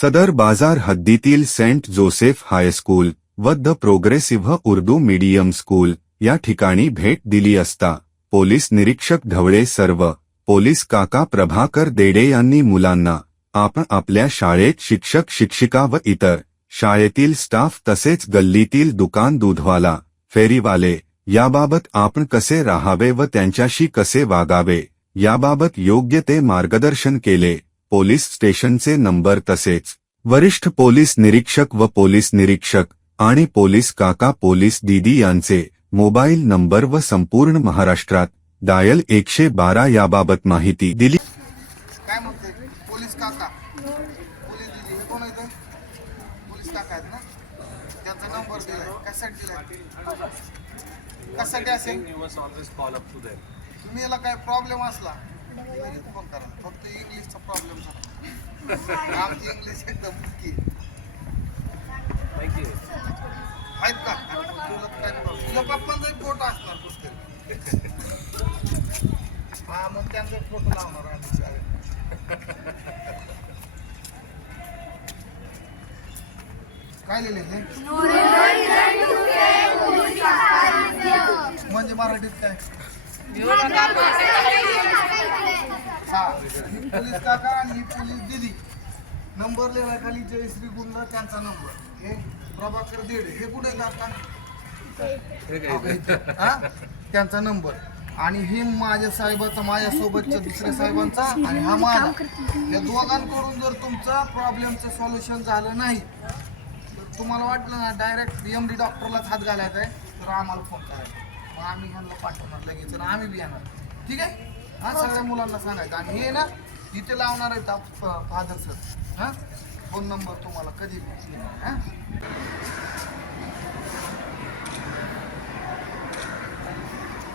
सदर बाजार हद्दीतील सेंट जोसेफ हायस्कूल व the progressive Urdu medium school या ठिकाणी भेट दिली असता पोलीस निरीक्षक ढवळे सर्व पोलीस काका प्रभाकर देडे यांनी मुलांना आपण आपल्या शाळेत शिक्षक शिक्षिका व इतर शाळेतील स्टाफ तसेच गल्लीतील दुकान दूधवाला फेरीवाले याबाबत आपण कसे राहावे व त्यांच्याशी कसे वागावे याबाबत योग्य ते मार्गदर्शन केले. पोलीस स्टेशनचे नंबर तसेच वरिष्ठ पोलीस निरीक्षक व पोलीस निरीक्षक आणि पोलीस काका पोलीस दीदी यांचे मोबाईल नंबर व संपूर्ण महाराष्ट्रात डायल एकशे बारा याबाबत माहिती दिली. काय म्हणते पोलीस काका. पोलीस कोण पोलीस काका आहेत ना? त्यांचा नंबर दिलाय. कशासाठी दिलाय? कशासाठी असेल? तुम्ही याला काय प्रॉब्लेम असला? तरी फोन करा फक्त इंग्लिशचा प्रॉब्लेम सांगा आमची इंग्लिश एकदम मुख्य आहेत का तुला काय problem? पप्पांचा एक फोटो असणार पुस्तक हा मग त्यांचा फोटो लावणार आम्ही शाळेत काय लिहिले म्हणजे मराठीत काय हा. ही पोलीस काका आणि ही पोलीस दिदी नंबर लिहिला खाली जयश्री गुंडा त्यांचा नंबर. हे प्रभाकर देडे हे कुठे काका हा? त्यांचा नंबर. आणि हे माझ्या साहेबाचा माझ्यासोबतच्या दुसऱ्या साहेबांचा आणि हा माझा. या दोघांकडून जर तुमचा प्रॉब्लेमचं सॉल्युशन झालं नाही तर तुम्हाला वाटलं ना डायरेक्ट एम डी डॉक्टरलाच हात घालायचा आहे तर आम्हाला फोन करायचा मग आम्ही ह्यांना पाठवणार लगेच आणि आम्ही बी येणार. ठीक आहे? हा सगळ्या मुलांना सांगायचं. आणि हे ना इथे लावणार आहेत फादर सर हा? फोन नंबर तुम्हाला कधी हा?